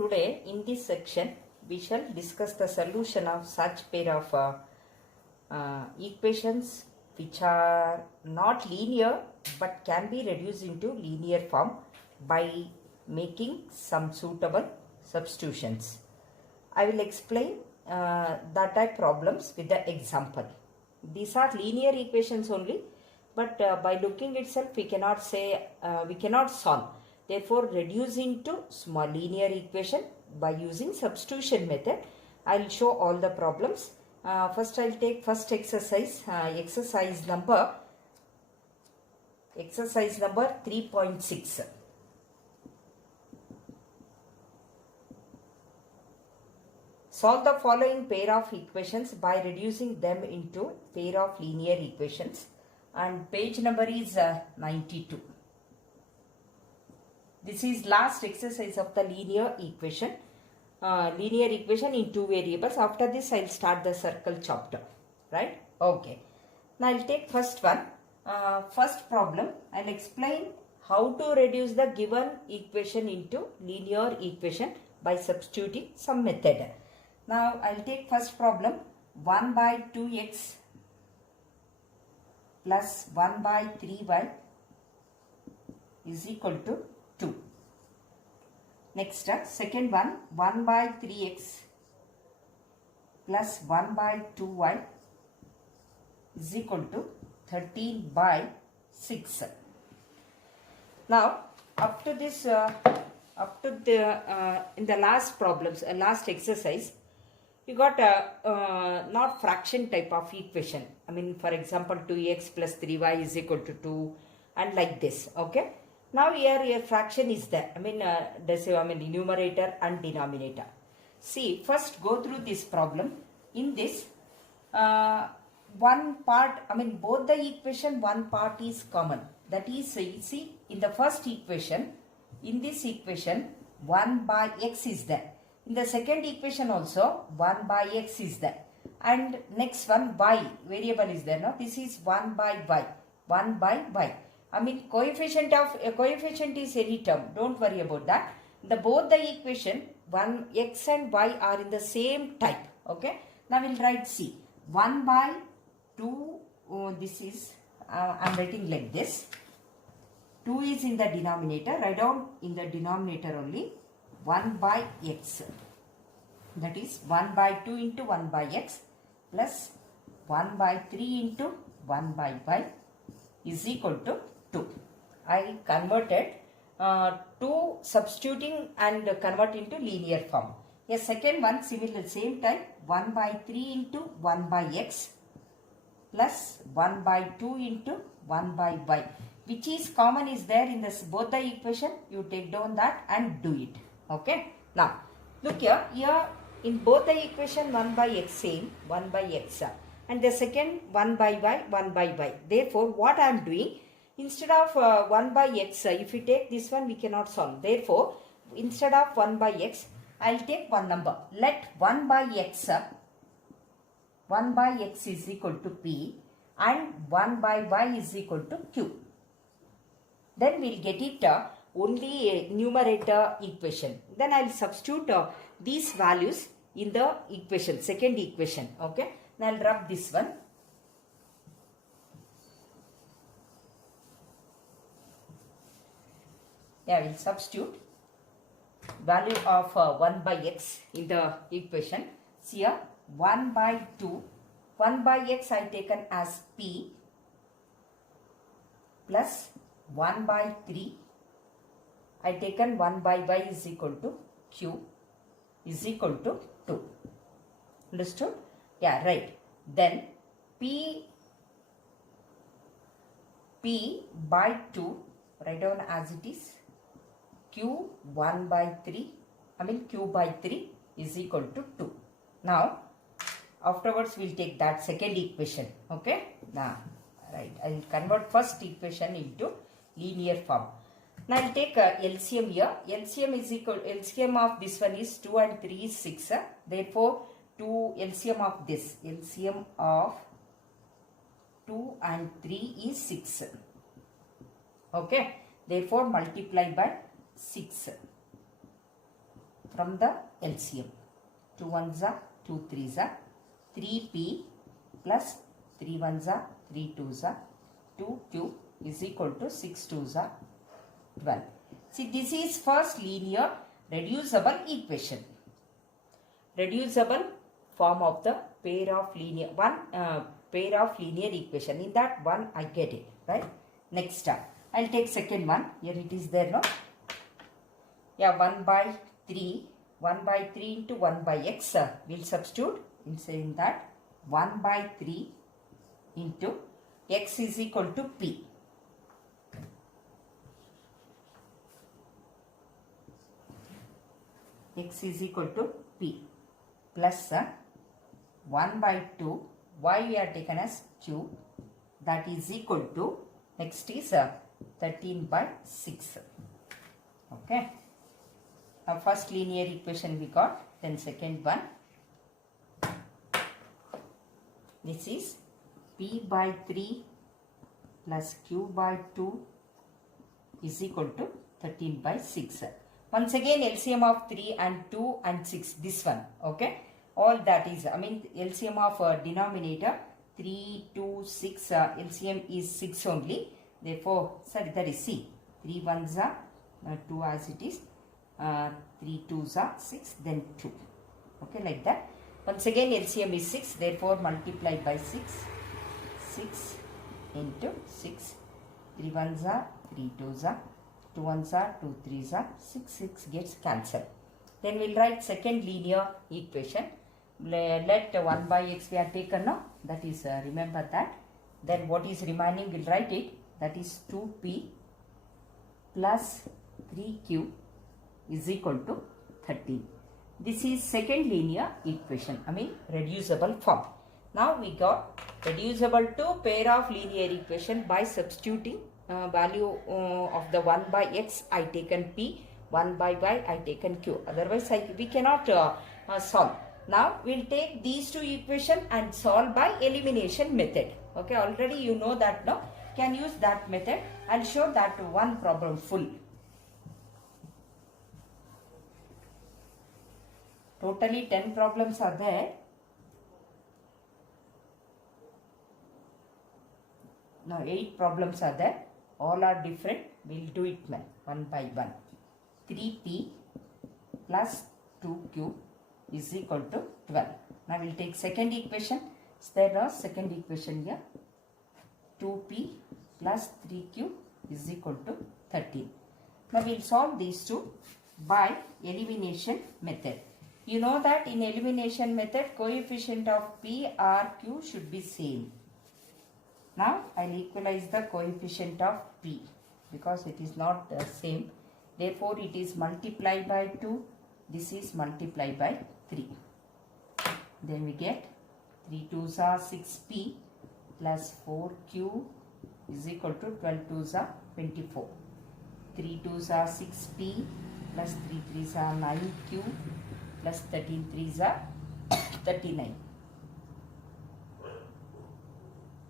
Today in this section we shall discuss the solution of such pair of equations which are not linear but can be reduced into linear form by making some suitable substitutions. I will explain that type problems with the example. These are linear equations only, but by looking itself we cannot say we cannot solve. Therefore, reducing to small linear equation by using substitution method. I will show all the problems. First I will take first exercise, exercise number 3.6. Solve the following pair of equations by reducing them into pair of linear equations, and page number is 92. This is last exercise of the linear equation in two variables. After this I will start the circle chapter, right? Okay. Now I will take first one. First problem, I will explain how to reduce the given equation into linear equation by substituting some method. Now I will take first problem, 1 by 2x plus 1 by 3y is equal to 2. Next, second one, 1 by 3x plus 1 by 2y is equal to 13 by 6. Now, up to this, in the last problems, last exercise, you got a not fraction type of equation. I mean, for example, 2x plus 3y is equal to 2 and like this, okay. Now here a fraction is there. I mean, numerator and denominator. See, first go through this problem. In this, one part, I mean both the equation, one part is common. That is, see, in the first equation, in this equation, 1 by x is there. In the second equation also, 1 by x is there. And next one, y, variable is there. No? This is 1 by y, 1 by y. I mean, coefficient is any term. Don't worry about that. Both the equation, x and y are in the same type. Okay. Now we'll write C. 1 by 2. This is, I'm writing like this. 2 is in the denominator. Write down in the denominator only. 1 by x. That is 1 by 2 into 1 by x plus 1 by 3 into 1 by y is equal to 2. I converted to substituting and convert into linear form. A second one, similar same type, 1 by 3 into 1 by x plus 1 by 2 into 1 by y. Which is common is there in this both the equation. You take down that and do it. Okay. Now, look here. Here in both the equation 1 by x same, 1 by x. And the second 1 by y, 1 by y. Therefore, what I am doing, instead of 1 by x, if we take this one, we cannot solve. Therefore, instead of 1 by x, I will take one number. Let 1 by x is equal to p and 1 by y is equal to q. Then we will get it only a numerator equation. Then I will substitute these values in the equation, second equation. Okay. Now I will rub this one. Yeah, we will substitute value of 1 by x in the equation. See here, 1 by 2, 1 by x I taken as p plus 1 by 3 I taken 1 by y is equal to q is equal to 2. Understood? Yeah, right. Then p by 2, write down as it is, q 1 by 3, I mean q by 3 is equal to 2. Now, afterwards we will take that second equation. Okay. Now, right, I will convert first equation into linear form. Now I will take LCM here. LCM is equal, LCM of this one is 2 and 3 is 6. Therefore, LCM of this, LCM of 2 and 3 is 6. Okay. Therefore, multiply by 6. from the LCM. 2 ones are 2 threes are 3p plus 3 ones are 3 twos are 2q is equal to 6 twos are 12. See, this is first linear reducible equation. Reducible form of the pair of linear equation. In that one I get it, right? Next I'll take second one. Here it is there, no? Yeah, 1 by 3 into 1 by x. We'll substitute in saying that 1 by 3 into x is equal to p. X is equal to p plus 1 by 2. Y we are taken as q, that is equal to, next is 13 by 6. Okay. Now first linear equation we got, then second one. This is p by 3 plus q by 2 is equal to 13 by 6. Once again LCM of 3 and 2 and 6, this one, okay. All that is, LCM of denominator 3, 2, 6, LCM is 6 only. Therefore, sorry, that is C. 3 ones are 2 as it is, 3 twos are 6, then 2. Okay, like that. Once again LCM is 6, therefore multiply by 6. 6 into 6. 3 ones are 3 twos are 2 ones are 2 threes are 6. 6 gets cancelled. Then we'll write second linear equation. Let 1 by x we are taken now. That is, remember that. Then what is remaining, we'll write it. That is 2p plus 3q is equal to 13. This is second linear equation, reducible form. Now we got reducible to pair of linear equation by substituting value of the 1 by x I taken p, 1 by y I taken q. Otherwise we cannot solve. Now we'll take these two equations and solve by elimination method. Okay, already you know that now. Can use that method. I'll show that one problem full. Totally 10 problems are there. Now 8 problems are there. All are different. We'll do it one by one. 3p plus 2q is equal to 12. Now we'll take second equation. There are second equation here. 2p plus 3q is equal to 13. Now we'll solve these two by elimination method. You know that in elimination method coefficient of p or q should be same. Now I'll equalize the coefficient of p because it is not the same. Therefore it is multiplied by 2. This is multiplied by 3. Then we get 3 twos are 6p plus 4q is equal to 12 twos are 24. 3 twos are 6p plus 3 threes are 9q plus 13 threes are 39.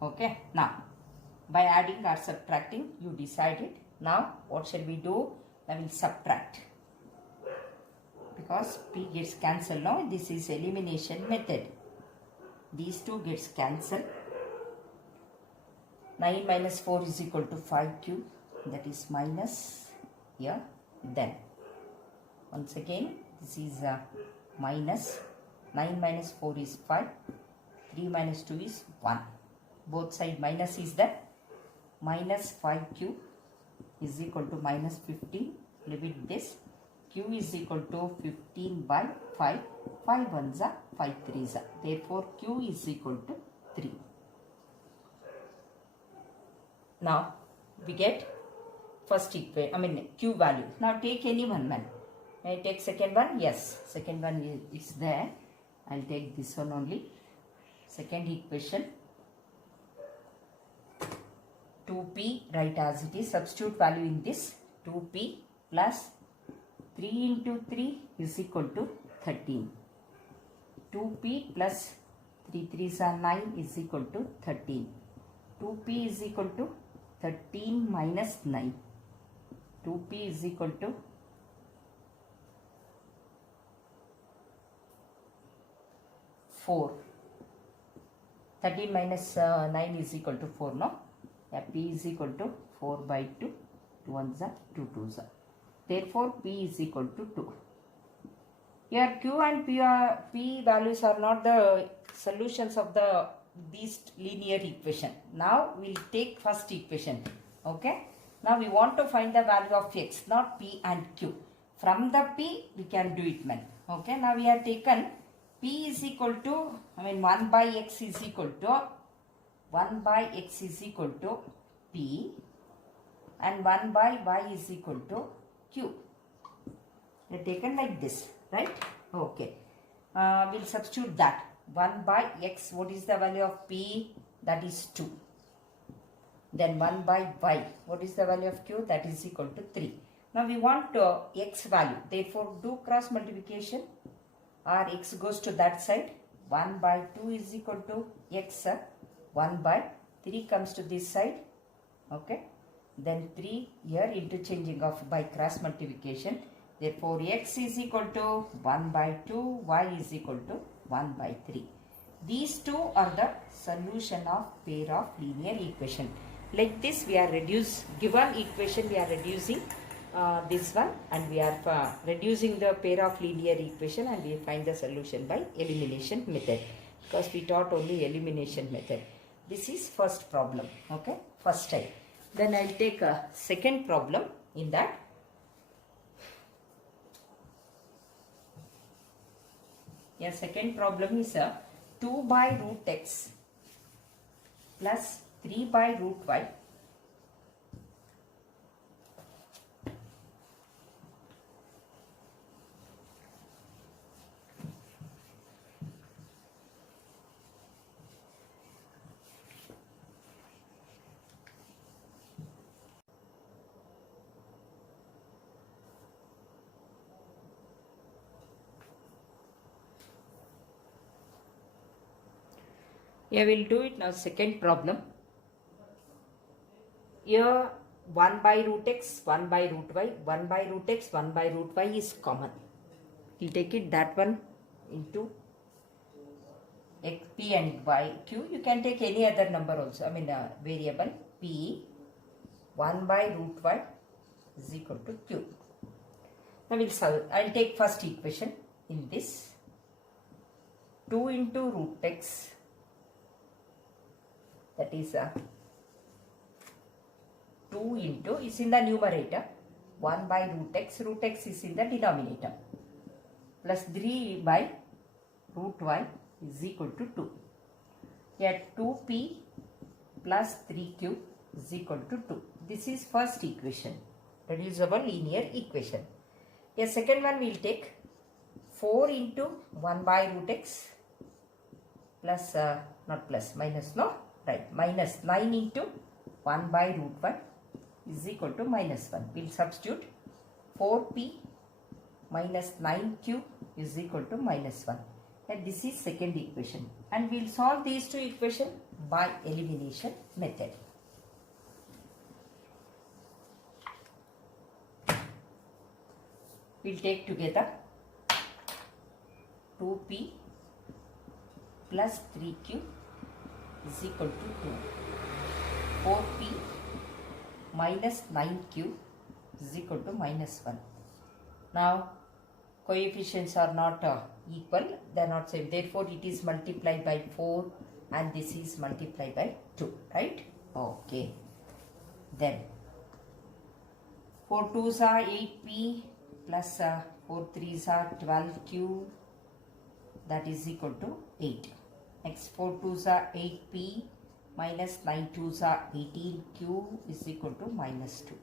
Okay, now by adding or subtracting you decide it. Now what shall we do? I will subtract because p gets cancelled now. This is elimination method. These two gets cancelled. 9 minus 4 is equal to 5q, that is minus here. Then once again this is minus. 9 minus 4 is 5. 3 minus 2 is 1. Both side minus is that. Minus 5q is equal to minus 15. Limit this. Q is equal to 15 by 5. 5 ones are 5 threes are. Therefore Q is equal to 3. Now we get first equation, Q value. Now take any one man. May I take second one? Yes, second one is there. I'll take this one only. Second equation. 2p, write as it is. Substitute value in this. 2p plus 3 into 3 is equal to 13. 2p plus 3 3s are 9 is equal to 13. 2p is equal to 13 minus 9. 2p is equal to 4. 13 minus 9 is equal to 4, no? Yeah, P is equal to 4 by 2. 2 ones are 2 twos are. Therefore, P is equal to 2. Here Q and P values are not the solutions of these linear equation. Now we will take first equation. Okay. Now we want to find the value of X, not P and Q. From the P we can do it, man. Okay. Now we have taken P is equal to, 1 by X is equal to, 1 by X is equal to P and 1 by Y is equal to Q. They are taken like this, right? Okay. We'll substitute that. 1 by X, what is the value of P? That is 2. Then 1 by Y, what is the value of Q? That is equal to 3. Now we want X value. Therefore, do cross multiplication. Or X goes to that side. 1 by 2 is equal to X. 1 by 3 comes to this side. Okay. Then 3 here interchanging of by cross multiplication. Therefore, X is equal to 1 by 2, Y is equal to 1 by 3. These two are the solution of pair of linear equation. Like this, we are given equation, we are reducing this one, and we are reducing the pair of linear equation, and we find the solution by elimination method, because we taught only elimination method. This is first problem, okay, first time. Then I will take a second problem in that. Yeah, second problem is 2 by root X plus 3 by root Y Yeah, we'll do it now. Second problem. Here 1 by root X, 1 by root Y, 1 by root X, 1 by root Y is common. We'll take it that one into X, P and Y, Q. You can take any other number also. Variable P 1 by root Y is equal to Q. Now we'll solve. I'll take first equation in this. 2 into root X, that is 2 into, is in the numerator, 1 by root X is in the denominator, plus 3 by root Y is equal to 2. Here 2P plus 3Q is equal to 2. This is first equation, reducible linear equation. Here second one we will take 4 into 1 by root X plus, not plus, minus, no? Right, minus 9 into 1 by root 1 is equal to minus 1. We will substitute 4P minus 9Q is equal to minus 1. And this is second equation. And we will solve these two equations by elimination method. We will take together 2P plus 3Q is equal to 2. 4P minus 9Q is equal to minus 1. Now, coefficients are not equal, they are not same. Therefore, it is multiplied by 4 and this is multiplied by 2, right? Okay. Then, 4 2s are 8P plus 4 3s are 12Q, that is equal to 8. Next 4 2s are 8P minus 9 2s are 18Q is equal to minus 2.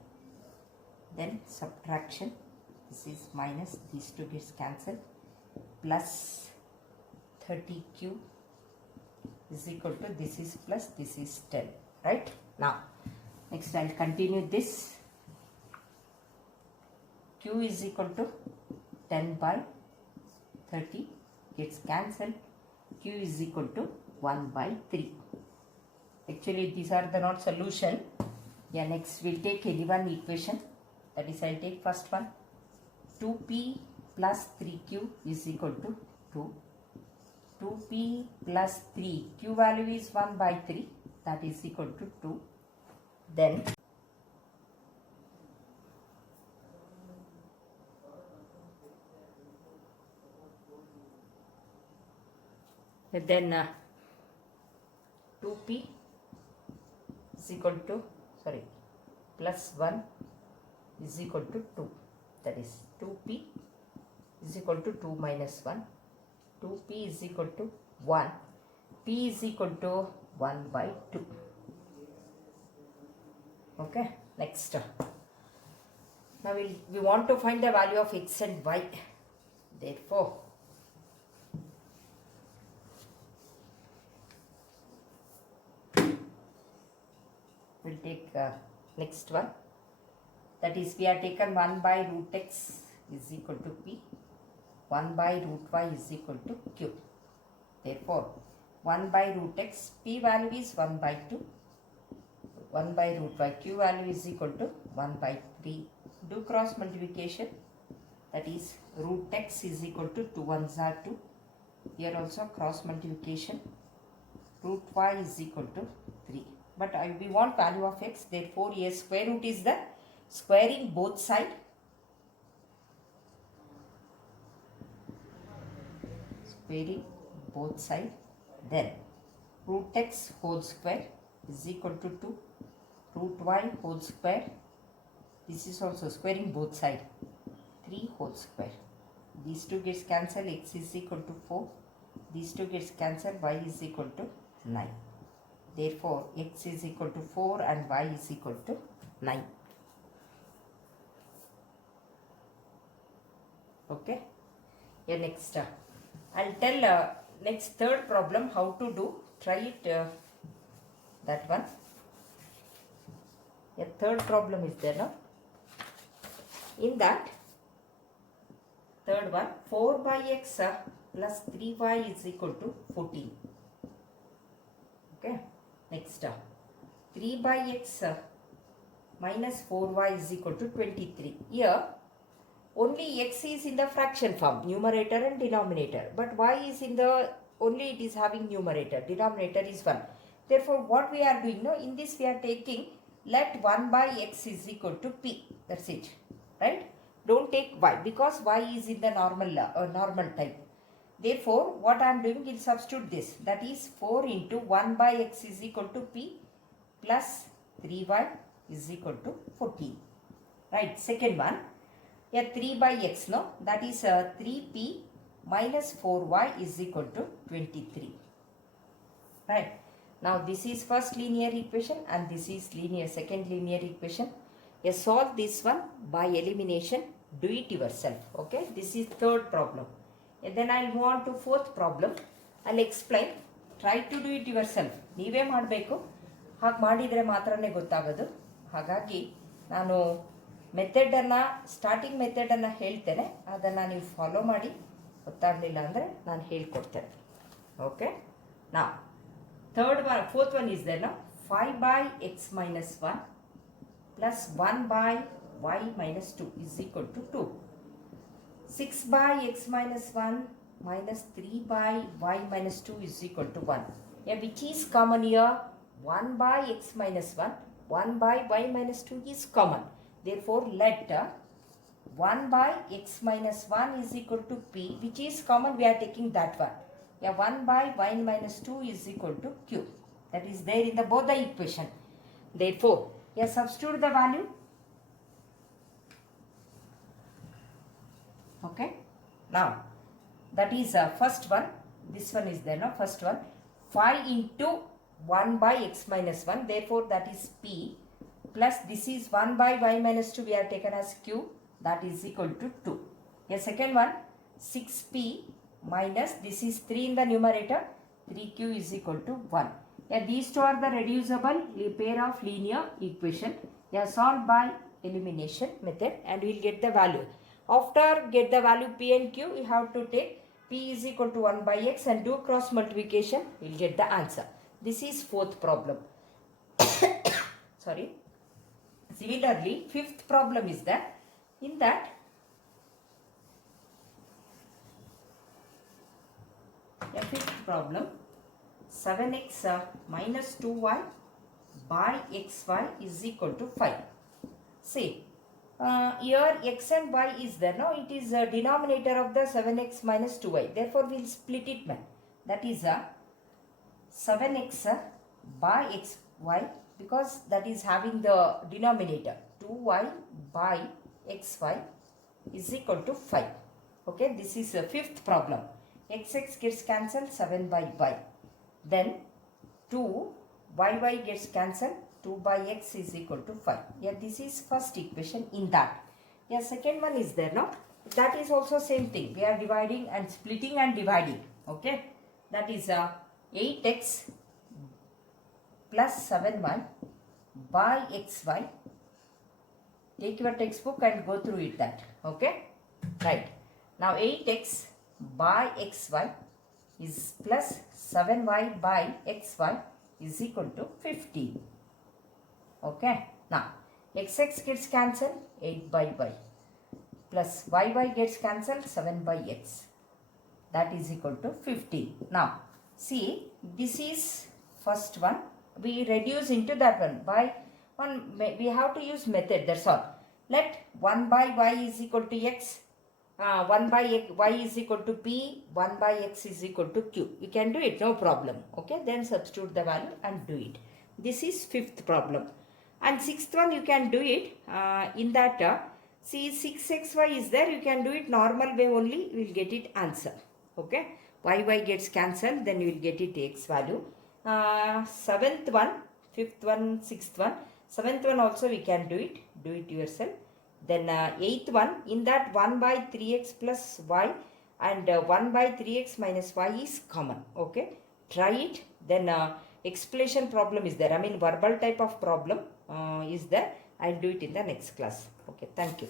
Then subtraction, this is minus, these two gets cancelled, plus 30Q is equal to, this is plus, this is 10, right? Now, next I will continue this. Q is equal to 10 by 30 gets cancelled. Q is equal to 1 by 3. Actually, these are the not solution. Yeah, next we'll take any one equation. That is, I'll take first one. 2P plus 3Q is equal to 2. 2p plus 3. Q value is 1 by 3. That is equal to 2. Then then 2p is equal to plus 1 is equal to 2. That is 2p is equal to 2 minus 1. 2p is equal to 1. P is equal to 1 by 2. Okay, next. Now we want to find the value of x and y. Therefore, we'll take next one. That is, we have taken 1 by root x is equal to p. 1 by root y is equal to q. Therefore, 1 by root x, p value is 1 by 2. 1 by root y, q value is equal to 1 by 3. Do cross multiplication. That is, root x is equal to 2 ones are 2. Here also cross multiplication. Root y is equal to 3. But we want value of x. Therefore, here square root is the squaring both sides. Squaring both sides. Then root x whole square is equal to 2. Root y whole square. This is also squaring both sides. 3 whole square. These two gets cancelled. X is equal to 4. These two gets cancelled. Y is equal to 9. Therefore, x is equal to 4 and y is equal to 9. Okay. Yeah, next. I'll tell next third problem how to do. Try it. That one. A third problem is there now. In that third one, 4 by x plus 3y is equal to 14. Okay. Next, 3 by x minus 4y is equal to 23. Here, only x is in the fraction form, numerator and denominator. But y is in the, only it is having numerator, denominator is 1. Therefore, what we are doing now, in this we are taking, let 1 by x is equal to p. That's it. Right? Don't take y, because y is in the normal type. Therefore, what I am doing is substitute this. That is 4 into 1 by x is equal to p plus 3y is equal to 14. Right. Second one. Yeah, 3 by x, no? That is 3p minus 4y is equal to 23. Right. Now, this is first linear equation and this is second linear equation. Yeah, solve this one by elimination. Do it yourself. Okay. This is third problem. And then I'll move on to fourth problem. I'll explain. Try to do it yourself. ನೀವೇ ಮಾಡಬೇಕು. ಹಾಗೆ ಮಾಡಿದರೆ ಮಾತ್ರನೇ ಗೊತ್ತಾಗೋದು. ಹಾಗಾಗಿ ನಾನು ಮೆಥಡನ್ನು starting ಮೆಥಡನ್ನು ಹೇಳ್ತೇನೆ. ಅದನ್ನು ನೀವು ಫಾಲೋ ಮಾಡಿ. ಗೊತ್ತಾಗಲಿಲ್ಲ ಅಂದರೆ ನಾನು ಹೇಳ್ಕೊಡ್ತೇನೆ. Okay. Now, fourth one is there now. 5 by x minus 1 plus 1 by y minus 2 is equal to 2. 6 by x minus 1 minus 3 by y minus 2 is equal to 1. Yeah, which is common here? 1 by x minus 1, 1 by y minus 2 is common. Therefore, let 1 by x minus 1 is equal to p, which is common. We are taking that one. Yeah, 1 by y minus 2 is equal to q. That is there in both the equation. Therefore, yeah, substitute the value. Okay. Now, that is first one. This one is there now. First one. 5 into 1 by x minus 1. Therefore, that is p. Plus this is 1 by y minus 2. We have taken as q. That is equal to 2. Yeah, second one. 6p minus this is 3 in the numerator. 3q is equal to 1. Yeah, these two are the reducible pair of linear equation. They are solved by elimination method and we will get the value. After get the value p and q, you have to take p is equal to 1 by x and do cross multiplication. You will get the answer. This is fourth problem. Sorry. Similarly, fifth problem is that in that fifth problem. 7x minus 2y by xy is equal to 5. See, here x and y is there. No, it is a denominator of the 7x minus 2y. Therefore, we will split it, man. That is 7x by xy, because that is having the denominator 2y by xy is equal to 5. Okay, this is the fifth problem. X gets cancelled, 7 by y. Then 2 y gets cancelled, 2 by x is equal to 5. Yeah, this is first equation in that. Yeah, second one is there, no? That is also same thing. We are dividing and splitting and dividing. Okay, that is 8x plus 7y by xy. Take your textbook and go through it that. Okay, right. Now 8x by xy is plus 7y by xy is equal to 15. Okay, now x gets cancelled, 8 by y, plus y gets cancelled, 7 by x. That is equal to 15. Now see, this is first one. We reduce into that one. By one, we have to use method, that's all. Let 1 by y is equal to x, 1 by y is equal to p, 1 by x is equal to q. You can do it, no problem. Okay, then substitute the value and do it. This is fifth problem. And sixth one, you can do it in that, see 6xy is there, you can do it normal way only, you will get it answer. Okay, y gets cancelled, then you will get it x value. Seventh one, fifth one, sixth one, seventh one also we can do it yourself. Then eighth one, in that 1 by 3x plus y and 1 by 3x minus y is common. Okay, try it. Then explanation problem is there. I mean verbal type of problem is there. I'll do it in the next class. Okay, thank you.